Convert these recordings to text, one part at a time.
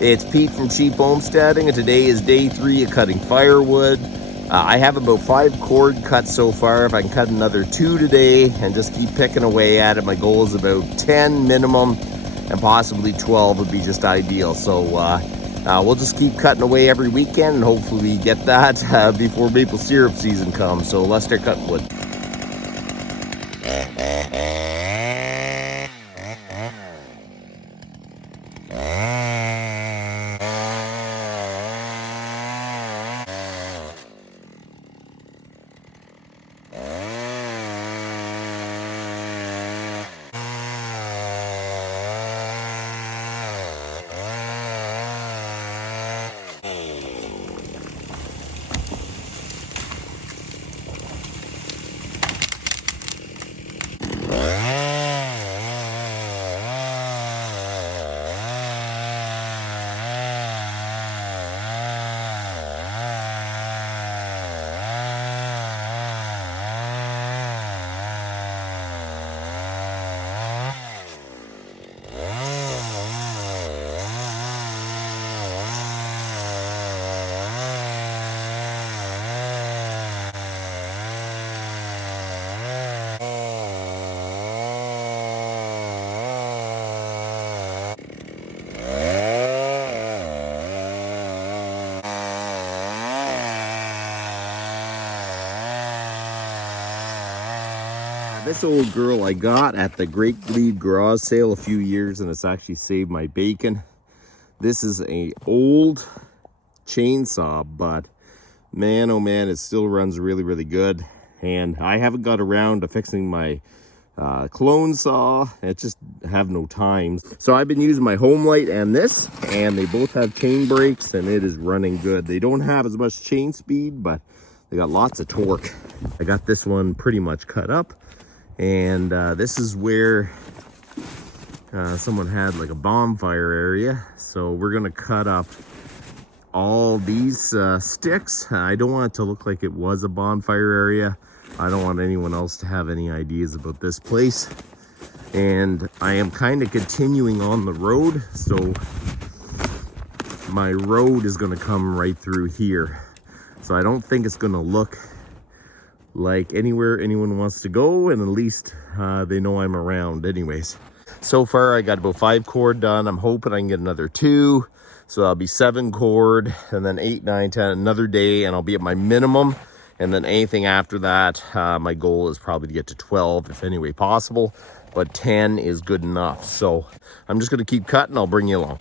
It's Pete from Cheap Homesteading, and today is day 3 of cutting firewood. I have about 5 cord cuts so far. If I can cut another 2 today and just keep picking away at it, my goal is about 10 minimum, and possibly 12 would be just ideal. So we'll just keep cutting away every weekend, and hopefully we get that before maple syrup season comes. So let's start cutting wood. This old girl I got at the Great Glebe garage sale a few years, and it's actually saved my bacon. This is an old chainsaw, but man, oh man, it still runs really good. And I haven't got around to fixing my clone saw. I just have no time. So I've been using my home light and this, and they both have chain brakes, and it is running good. They don't have as much chain speed, but they got lots of torque. I got this one pretty much cut up. And this is where someone had like a bonfire area. So we're gonna cut up all these sticks. I don't want it to look like it was a bonfire area. I don't want anyone else to have any ideas about this place. And I am kind of continuing on the road. So my road is gonna come right through here. So I don't think it's gonna look like anywhere anyone wants to go, and at least they know I'm around anyways. So far I got about 5 cord done. I'm hoping I can get another 2, so that'll be 7 cord, and then 8, 9, 10 another day, and I'll be at my minimum. And then anything after that, my goal is probably to get to 12 if any way possible, but 10 is good enough. So I'm just going to keep cutting. I'll bring you along.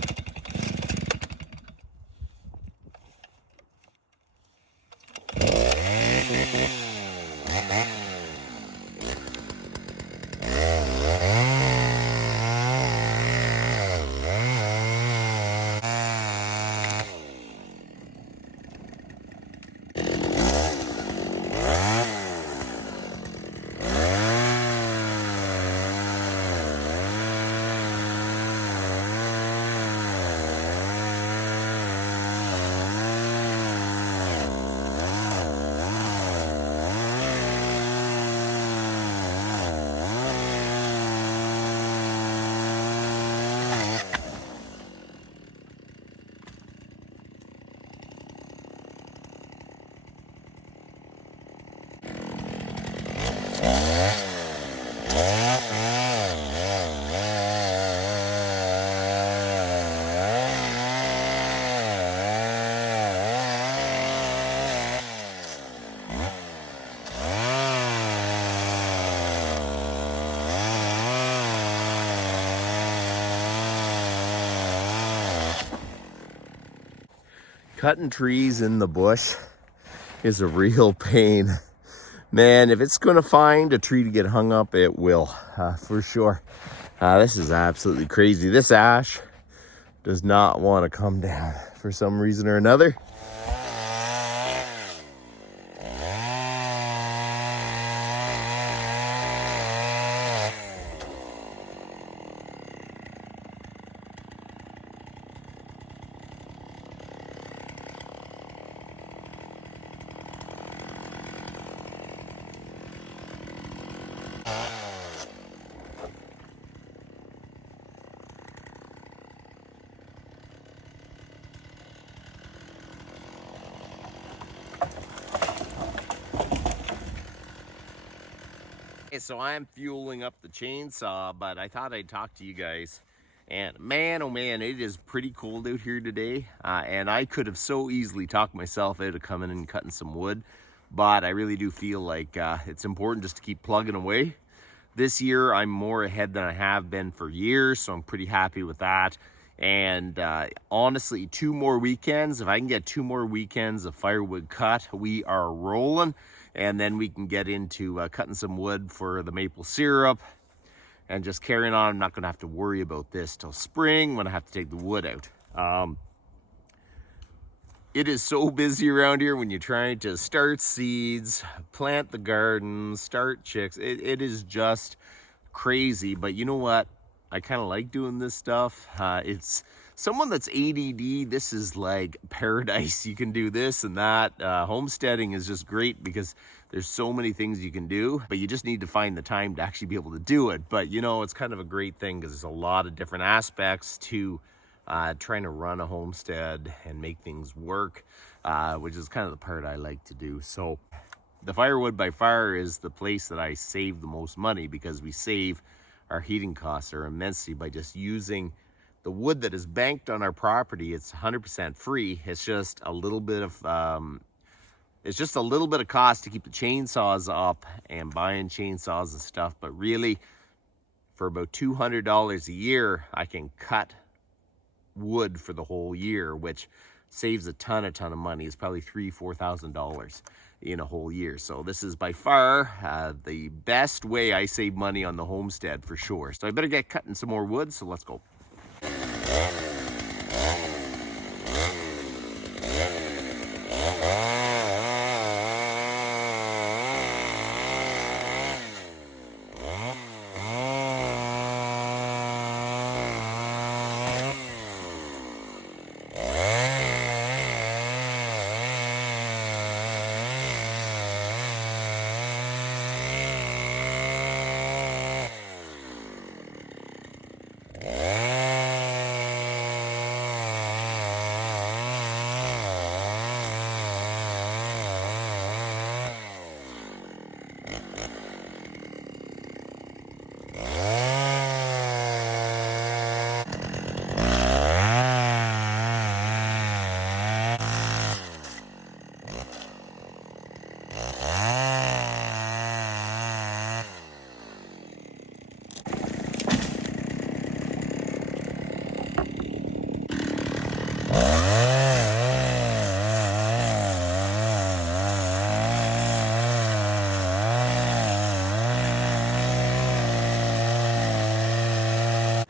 Cutting trees in the bush is a real pain. Man, if it's gonna find a tree to get hung up, it will, for sure. This is absolutely crazy. This ash does not want to come down for some reason or another. So I'm fueling up the chainsaw, but I thought I'd talk to you guys. And man, oh man, it is pretty cold out here today. And I could have so easily talked myself out of coming and cutting some wood, but I really do feel like it's important just to keep plugging away. This year, I'm more ahead than I have been for years, so I'm pretty happy with that. And honestly, 2 more weekends, if I can get 2 more weekends of firewood cut, we are rolling. And then we can get into cutting some wood for the maple syrup and just carrying on. I'm not going to have to worry about this till spring when I have to take the wood out. It is so busy around here when you're trying to start seeds, plant the garden, start chicks. It is just crazy, but you know what? I kind of like doing this stuff. It's someone that's ADD, this is like paradise. You can do this and that. Homesteading is just great because there's so many things you can do, but you just need to find the time to actually be able to do it. But you know, it's kind of a great thing because there's a lot of different aspects to trying to run a homestead and make things work, which is kind of the part I like to do. So the Firewood by far is the place that I save the most money because we save our heating costs are immensely by just using the wood that is banked on our property. It's 100% free. It's just a little bit of cost to keep the chainsaws up and buying chainsaws and stuff. But really, for about $200 a year, I can cut wood for the whole year, which saves a ton of money. It's probably $3,000-$4,000 in a whole year. So this is by far the best way I save money on the homestead for sure. So I better get cutting some more wood, so let's go.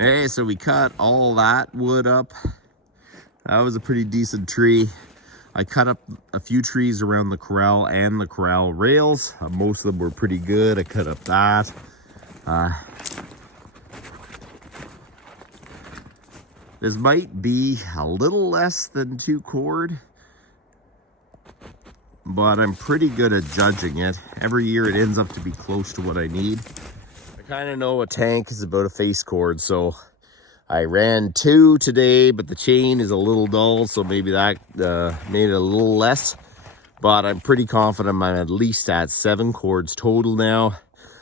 Hey, so we cut all that wood up. That was a pretty decent tree. I cut up a few trees around the corral and the corral rails. Most of them were pretty good. I cut up that. This might be a little less than 2 cord, but I'm pretty good at judging it. Every year it ends up to be close to what I need. I kind of know a tank is about a face cord, so I ran 2 today, but the chain is a little dull, so maybe that made it a little less. But I'm pretty confident I'm at least at 7 cords total now.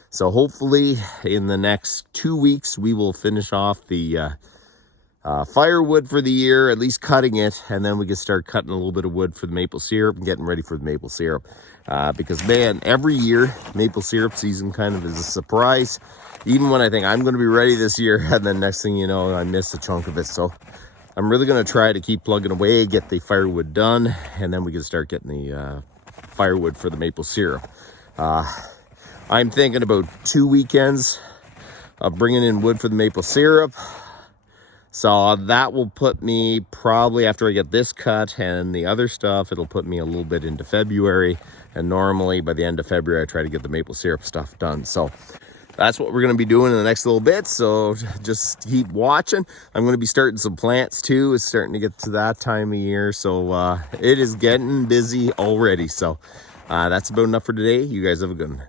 So hopefully in the next 2 weeks, we will finish off the firewood for the year, at least cutting it, and then we can start cutting a little bit of wood for the maple syrup and getting ready for the maple syrup. Because man, every year maple syrup season kind of is a surprise. Even when I think I'm going to be ready this year, and then next thing you know, I miss a chunk of it. So I'm really going to try to keep plugging away, get the firewood done, and then we can start getting the firewood for the maple syrup. I'm thinking about 2 weekends of bringing in wood for the maple syrup. So that will put me probably, after I get this cut and the other stuff, it'll put me a little bit into February. And normally by the end of February, I try to get the maple syrup stuff done. So that's what we're going to be doing in the next little bit. So just keep watching. I'm going to be starting some plants too. It's starting to get to that time of year. So it is getting busy already. So that's about enough for today. You guys have a good one.